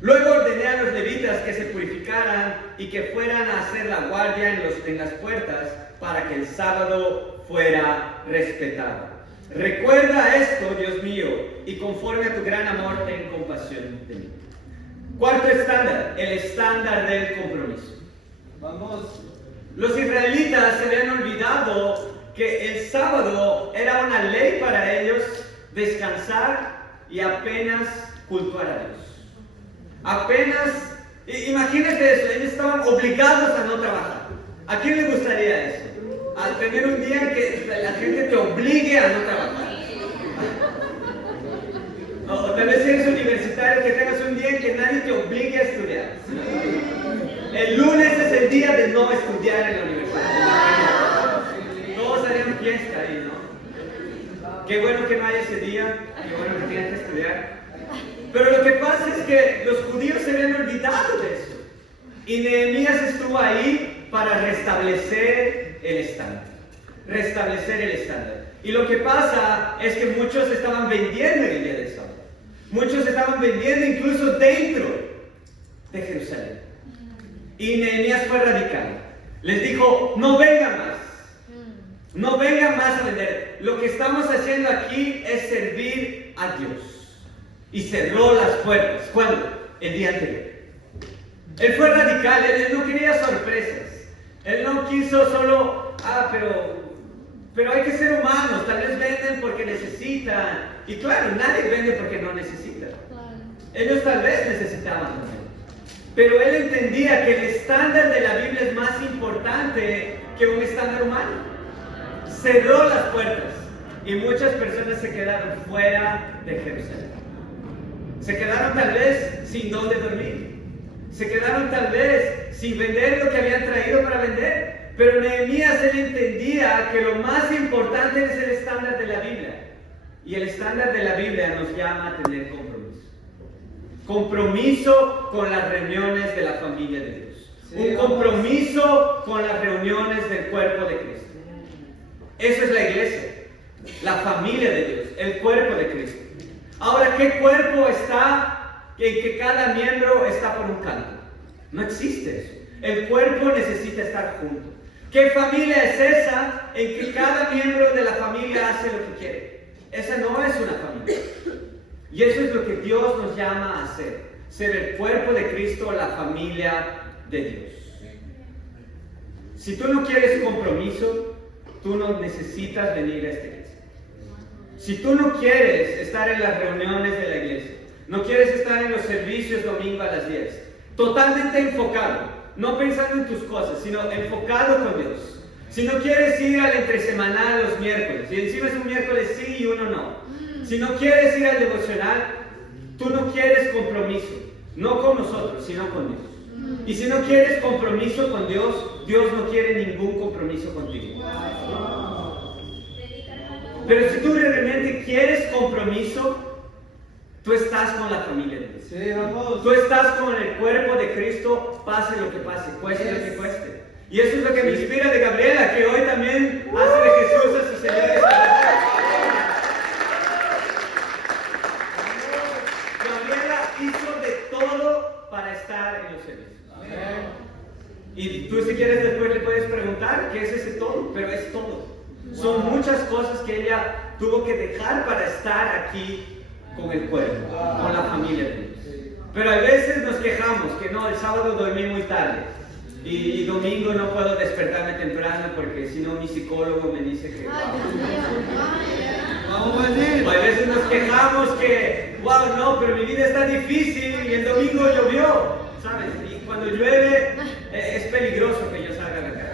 Luego ordené a los levitas que se purificaran y que fueran a hacer la guardia en las puertas para que el sábado fuera respetado. Recuerda esto, Dios mío, y conforme a tu gran amor ten compasión de mí. Cuarto estándar, el estándar del compromiso. Vamos. Los israelitas se habían olvidado que el sábado era una ley para ellos descansar y apenas cultuar a Dios. Imagínate eso, ellos estaban obligados a no trabajar. ¿A quién le gustaría eso? Al tener un día en que la gente te obligue a no trabajar. O tal vez si eres universitario, que tengas un día en que nadie te obligue a estudiar. El lunes es el día de no estudiar en la universidad. Todos harían fiesta ahí, ¿no? Qué bueno que no haya ese día, qué bueno que tienes que estudiar. Pero lo que pasa es que los judíos se habían olvidado de eso. Y Nehemías estuvo ahí para restablecer el estándar. Y lo que pasa es que muchos estaban vendiendo en el día del sábado. Muchos estaban vendiendo incluso dentro de Jerusalén. Y Nehemías fue radical. Les dijo: no vengan más. No vengan más a vender. Lo que estamos haciendo aquí es servir a Dios. Y cerró las puertas. ¿Cuándo? El día anterior. Él fue radical, él no quería sorpresas. Él no quiso solo, pero hay que ser humanos, tal vez venden porque necesitan. Y claro, nadie vende porque no necesita. Ellos tal vez necesitaban también. Pero él entendía que el estándar de la Biblia es más importante que un estándar humano. Cerró las puertas y muchas personas se quedaron fuera de Jerusalén. Se quedaron tal vez sin dónde dormir. Se quedaron tal vez sin vender lo que habían traído para vender. Pero Nehemías, él entendía que lo más importante es el estándar de la Biblia. Y el estándar de la Biblia nos llama a tener compromiso. Compromiso con las reuniones de la familia de Dios. Un compromiso con las reuniones del cuerpo de Cristo. Eso es la iglesia, la familia de Dios, el cuerpo de Cristo. Ahora, ¿qué cuerpo está en que cada miembro está por un canto? No existe eso. El cuerpo necesita estar junto. ¿Qué familia es esa en que cada miembro de la familia hace lo que quiere? Esa no es una familia. Y eso es lo que Dios nos llama a hacer. Ser el cuerpo de Cristo, la familia de Dios. Si tú no quieres compromiso, tú no necesitas venir a esta iglesia. Si tú no quieres estar en las reuniones de la iglesia, no quieres estar en los servicios domingo a las 10, totalmente enfocado, no pensando en tus cosas, sino enfocado con Dios. Si no quieres ir al entresemanal los miércoles, y encima es un miércoles sí y uno no. Si no quieres ir al devocional, tú no quieres compromiso, no con nosotros, sino con Dios. Y si no quieres compromiso con Dios, Dios no quiere ningún compromiso contigo. Pero si tú realmente quieres compromiso, tú estás con la familia de Dios. Sí, vamos. Tú estás con el cuerpo de Cristo, pase lo que pase, cueste lo que cueste. Y eso es lo que me inspira de Gabriela, que hoy también hace de Jesús a su Señor y Salvador. Gabriela hizo de todo para estar en los servicios. Y tú, si quieres, después le puedes preguntar qué es ese todo, pero es todo. Son muchas cosas que ella tuvo que dejar para estar aquí con el cuerpo, con la familia de Dios. Pero a veces nos quejamos que no, el sábado dormí muy tarde y domingo no puedo despertarme temprano porque si no mi psicólogo me dice que Vamos a venir. o a veces nos quejamos que wow, no, pero mi vida está difícil y el domingo llovió, ¿sabes? Y cuando llueve es peligroso que yo salga a la calle.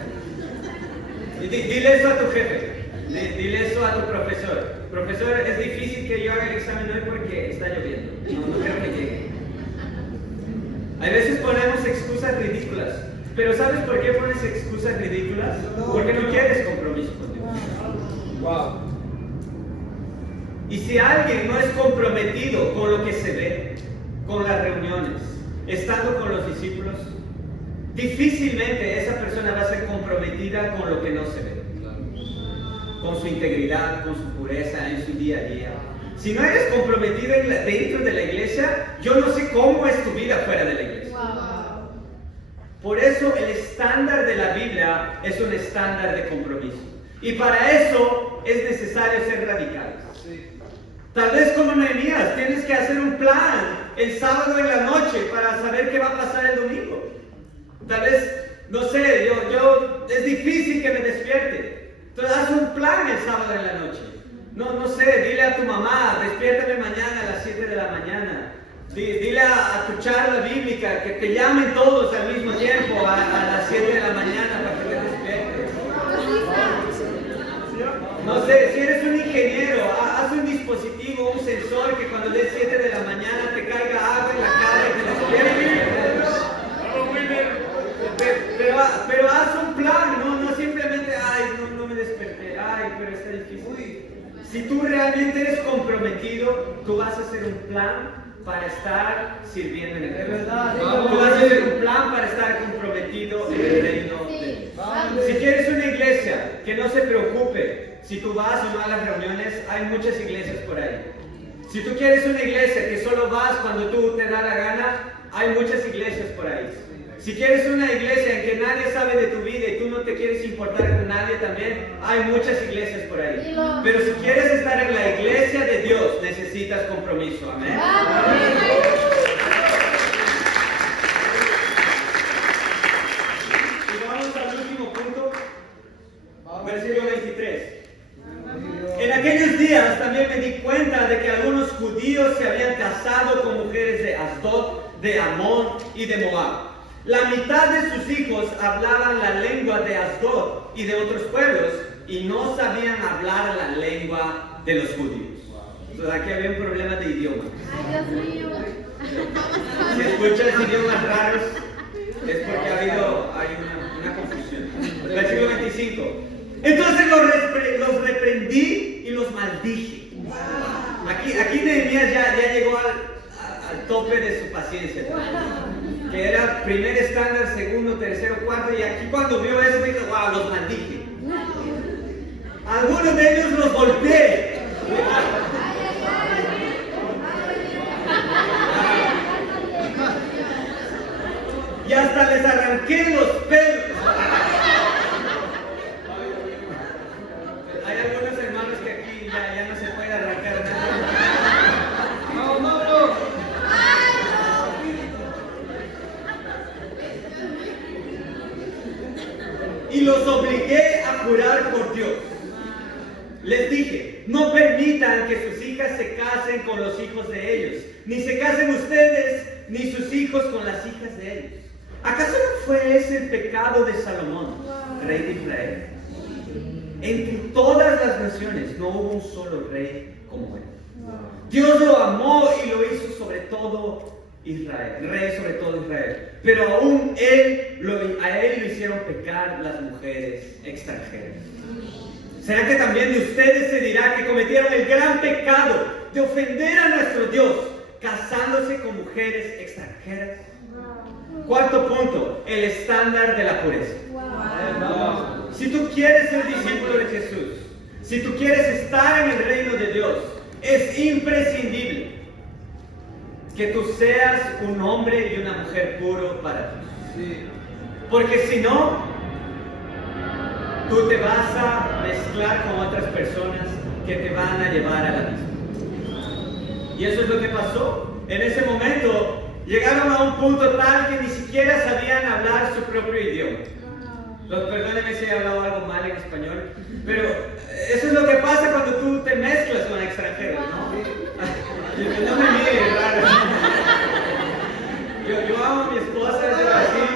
Y dile eso a tu jefe, dile eso a tu profesor. Profesor, es difícil que yo haga el examen hoy porque está lloviendo. No creo que llegue. A veces ponemos excusas ridículas. Pero ¿sabes por qué pones excusas ridículas? Porque no quieres compromiso con Dios. Wow. Y si alguien no es comprometido con lo que se ve, con las reuniones, estando con los discípulos, difícilmente esa persona va a ser comprometida con lo que no se ve. Con su integridad, con su pureza en su día a día. Si no eres comprometido dentro de la iglesia, yo no sé cómo es tu vida fuera de la iglesia. Por eso el estándar de la Biblia es un estándar de compromiso. Y para eso es necesario ser radicales. Tal vez como Nehemías, tienes que hacer un plan el sábado en la noche para saber qué va a pasar el domingo. Tal vez, no sé, es difícil que me despierte. Entonces haz un plan el sábado en la noche. No sé, dile a tu mamá, despiértame mañana a las 7 de la mañana. Dile a tu charla bíblica que te llamen todos al mismo tiempo a las 7 de la mañana para que te despiertes. No sé, si eres un ingeniero, haz un dispositivo, un sensor que cuando des 7 de la mañana te caiga agua en la cara y te despierte. Pero haz un plan, no simplemente, no me desperté, pero está difícil. Si tú realmente eres comprometido, tú vas a hacer un plan para estar sirviendo en el reino. Tú vas a hacer un plan para estar comprometido en el reino de Dios. Si quieres una iglesia que no se preocupe si tú vas o no a las reuniones, hay muchas iglesias por ahí. Si tú quieres una iglesia que solo vas cuando tú te da la gana, hay muchas iglesias por ahí. Si quieres una iglesia en que nadie sabe de tu vida y tú no te quieres importar con nadie también, hay muchas iglesias por ahí. Pero si quieres estar en la iglesia de Dios, necesitas compromiso. Amén. Y vamos al último punto, versículo 23. En aquellos días también me di cuenta de que algunos judíos se habían casado con mujeres de Asdod, de Amón y de Moab. La mitad de sus hijos hablaban la lengua de Asdod y de otros pueblos, y no sabían hablar la lengua de los judíos. Entonces aquí había un problema de idioma. Ay, Dios mío. Si escuchas idiomas raros, es porque hay una confusión. Versículo 25. Entonces los reprendí y los maldije. Aquí Nehemías ya llegó al tope de su paciencia. Que era primer estándar, segundo, tercero, cuarto. Y aquí cuando vio eso dijo, wow, los maldije. Algunos de ellos los golpeé. Y hasta les arranqué los pelos. Hay algunos hermanos que aquí ya no se puede arrancar nada. ¡Vamos, bro! Y los obligué a jurar por Dios. Les dije, no permitan que sus hijas se casen con los hijos de ellos, ni se casen ustedes, ni sus hijos con las hijas de ellos. ¿Acaso no fue ese el pecado de Salomón, rey de Israel? Entre todas las naciones no hubo un solo rey como él. Dios lo amó y lo hizo sobre todo Israel, rey sobre todo Israel. Pero aún a él lo hicieron pecar las mujeres extranjeras. ¿Será que también de ustedes se dirá que cometieron el gran pecado de ofender a nuestro Dios casándose con mujeres extranjeras? Cuarto punto, el estándar de la pureza. Si tú quieres ser discípulo de Jesús, si tú quieres estar en el reino de Dios, es imprescindible que tú seas un hombre y una mujer puro para Dios. Porque si no, tú te vas a mezclar con otras personas que te van a llevar a la misma. Y eso es lo que pasó. En ese momento llegaron a un punto tal que ni siquiera sabían hablar su propio idioma. Perdónenme si he hablado algo mal en español, pero eso es lo que pasa cuando tú te mezclas con extranjeros, ¿no? No me mires raro. Yo amo a mi esposa desde Brasil,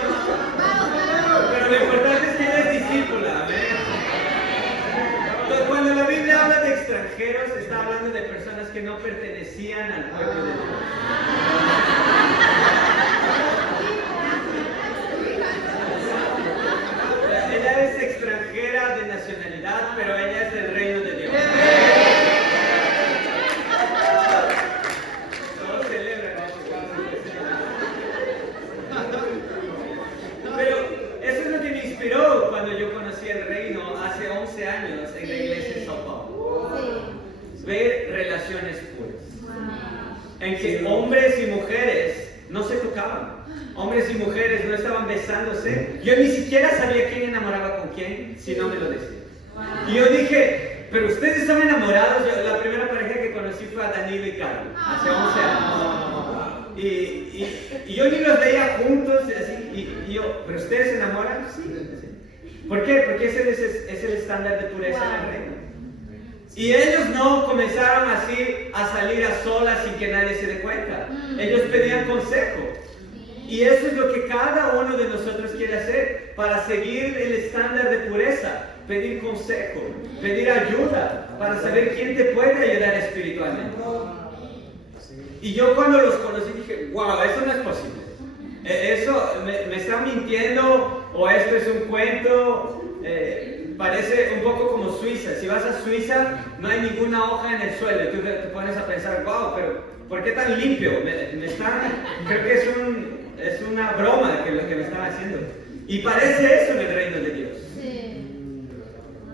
pero lo importante es que ella es discípula, ¿ven? Entonces, cuando la Biblia habla de extranjeros, está hablando de personas que no pertenecían al pueblo de Dios. Ella es extranjera de nacionalidad, pero ella es del reino de Dios. Todos celebran eso. Pero eso es lo que me inspiró cuando yo conocí el reino hace 11 años en la iglesia de Sao Paulo. Ver relaciones puras. En que hombres y mujeres no se tocaban. Hombres y mujeres no estaban besándose. Yo ni siquiera sabía quién enamoraba con quién si no me lo decía. Y yo dije, pero ustedes están enamorados. La primera pareja que conocí fue a Danilo y Carlos, hace 11 años. Y yo ni los veía juntos, así, y yo, ¿pero ustedes se enamoran? Sí. ¿Por qué? Porque ese es el estándar de pureza en el reino. Y ellos no comenzaron así a salir a solas sin que nadie se dé cuenta. Ellos pedían consejo. Y eso es lo que cada uno de nosotros quiere hacer para seguir el estándar de pureza. Pedir consejo, pedir ayuda para saber quién te puede ayudar espiritualmente. Y yo cuando los conocí dije, wow, eso no es posible. Eso me están mintiendo o esto es un cuento. Parece un poco como Suiza. Si vas a Suiza no hay ninguna hoja en el suelo. Y tú te pones a pensar, wow, pero ¿por qué tan limpio? Creo que es una broma que lo que me están haciendo. Y parece eso en el reino de Dios. Sí.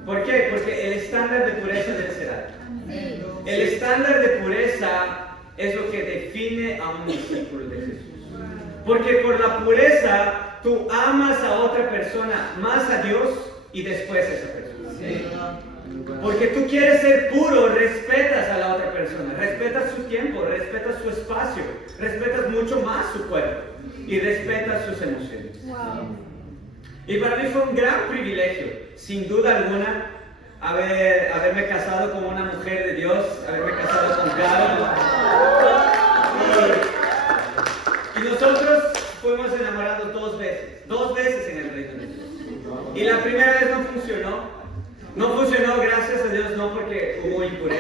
¿Por qué? Porque el estándar de pureza debe ser alto. Sí. El estándar de pureza es lo que define a un discípulo de Jesús. Porque por la pureza tú amas a otra persona más a Dios y después a esa persona. Sí. Porque tú quieres ser puro, respetas a la otra persona, respetas su tiempo, respetas su espacio, respetas mucho más su cuerpo y respetas sus emociones. Wow. Y para mí fue un gran privilegio, sin duda alguna, haberme casado con una mujer de Dios, haberme casado con Carlos. Y nosotros fuimos enamorados dos veces en el reino de Dios. Y la primera vez no funcionó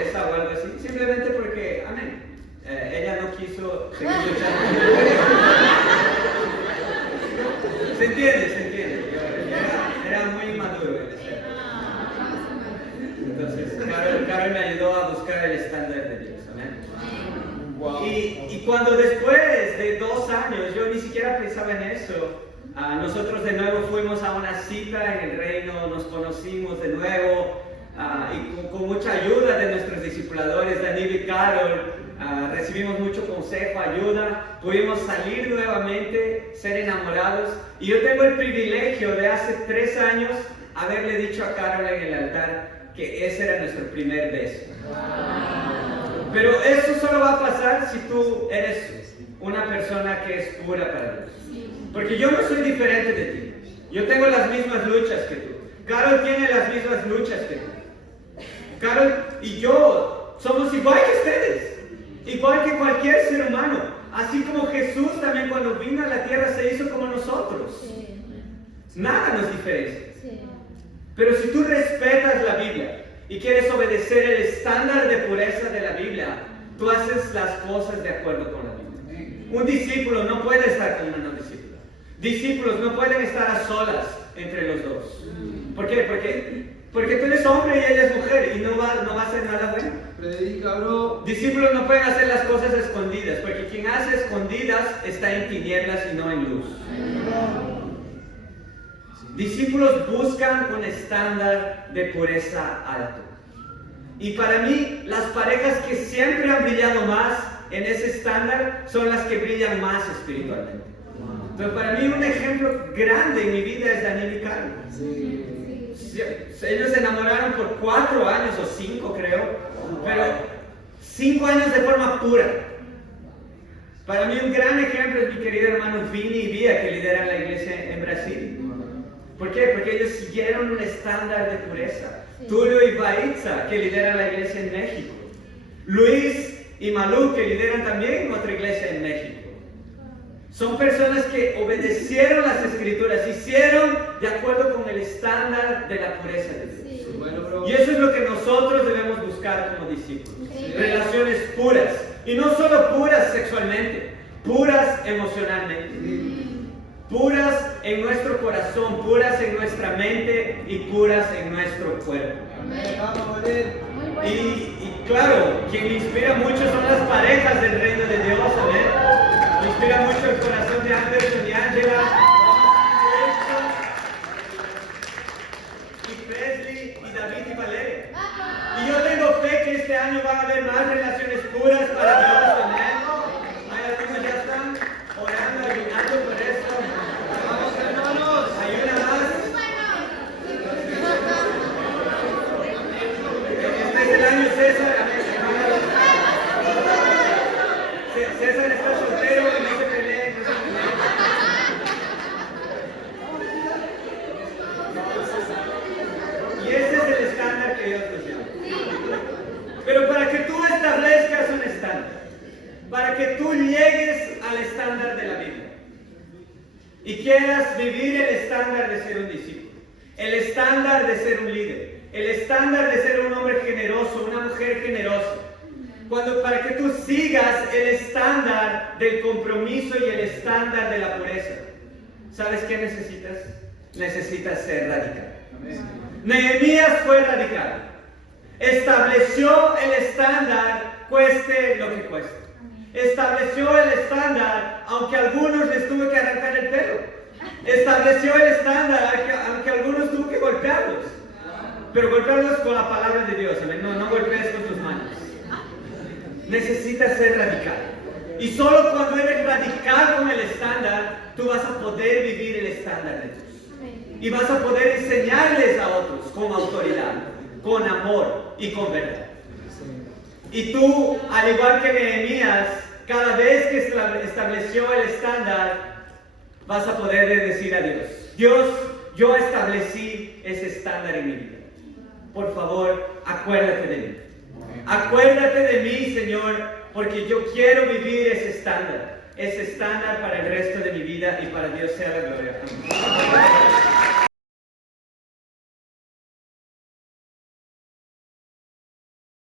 pobreza o algo así, simplemente porque, amén, ella no quiso seguir luchando. ¿Se entiende? ¿Se entiende? Era muy inmaduro en ese momento. Entonces, Carol me ayudó a buscar el estándar de Dios, amén. Wow. Y cuando después de 2 años, yo ni siquiera pensaba en eso, nosotros de nuevo fuimos a una cita en el reino, nos conocimos de nuevo, y con mucha ayuda de nuestros discipuladores, Daniel y Carol, recibimos mucho consejo, ayuda, pudimos salir nuevamente, ser enamorados, y yo tengo el privilegio de hace 3 años haberle dicho a Carol en el altar que ese era nuestro primer beso. Pero eso solo va a pasar si tú eres una persona que es pura para Dios. Porque yo no soy diferente de ti. Yo tengo las mismas luchas que tú. Carol tiene las mismas luchas que tú. Carol y yo somos igual que ustedes. Igual que cualquier ser humano. Así como Jesús también cuando vino a la tierra se hizo como nosotros. Nada nos diferencia. Pero si tú respetas la Biblia y quieres obedecer el estándar de pureza de la Biblia, tú haces las cosas de acuerdo con la Biblia. Un discípulo no puede estar con una no discípula. Discípulos no pueden estar a solas entre los dos. ¿Por qué? Porque tú eres hombre y ella es mujer y no va a hacer nada bueno. Predica, bro. Discípulos no pueden hacer las cosas escondidas, porque quien hace escondidas está en tinieblas y no en luz. Discípulos buscan un estándar de pureza alto. Y para mí, las parejas que siempre han brillado más en ese estándar son las que brillan más espiritualmente. Entonces, para mí, un ejemplo grande en mi vida es Daniel y Carol. Ellos se enamoraron por 4 años o 5, creo, pero 5 años de forma pura. Para mí, un gran ejemplo es mi querido hermano Vini y Vía, que lideran la iglesia en Brasil. ¿Por qué? Porque ellos siguieron un estándar de pureza. Tulio y Baitza, que lideran la iglesia en México. Luis y Malú, que lideran también otra iglesia en México. Son personas que obedecieron las escrituras, hicieron de acuerdo con el estándar de la pureza de Dios. Bueno, bro. Y eso es lo que nosotros debemos buscar como discípulos. Relaciones puras. Y no solo puras sexualmente, puras emocionalmente. Puras en nuestro corazón, puras en nuestra mente y puras en nuestro cuerpo. Y claro, quien me inspira mucho son las parejas del reino de Dios, amén. Me inspira mucho el corazón de Anderson y Angela, y Presley, y David y Valeria. Y yo tengo fe que este año van a haber más relaciones puras para Dios, amén. Hay algunos ya están orando, ayunando por eso. Vamos, hermanos. Hay una más. Este es el año César, amén. César está soltero, no se peleen, no se peleen. Y ese es el estándar que Dios nos llama. Pero para que tú establezcas un estándar, para que tú llegues al estándar de la Biblia y quieras vivir el estándar de ser un discípulo, el estándar de ser un líder, el estándar de ser un hombre generoso, una mujer generosa, para que tú sigas el estándar del compromiso y el estándar de la pureza, ¿sabes qué necesitas? Necesitas ser radical. Nehemías fue radical. Estableció el estándar, cueste lo que cueste. Estableció el estándar, aunque a algunos les tuvo que arrancar el pelo. Estableció el estándar, aunque a algunos tuvo que golpearlos. Pero golpearlos con la palabra de Dios, ¿sabes? No golpees con tus manos. Necesitas ser radical. Y solo cuando eres radical con el estándar, tú vas a poder vivir el estándar de Dios. Y vas a poder enseñarles a otros con autoridad, con amor y con verdad. Y tú, al igual que Nehemías, cada vez que estableció el estándar, vas a poder decir a Dios: Dios, yo establecí ese estándar en mi vida. Por favor, acuérdate de mí. Acuérdate de mí, Señor, porque yo quiero vivir ese estándar para el resto de mi vida, y para Dios sea la gloria. Amén.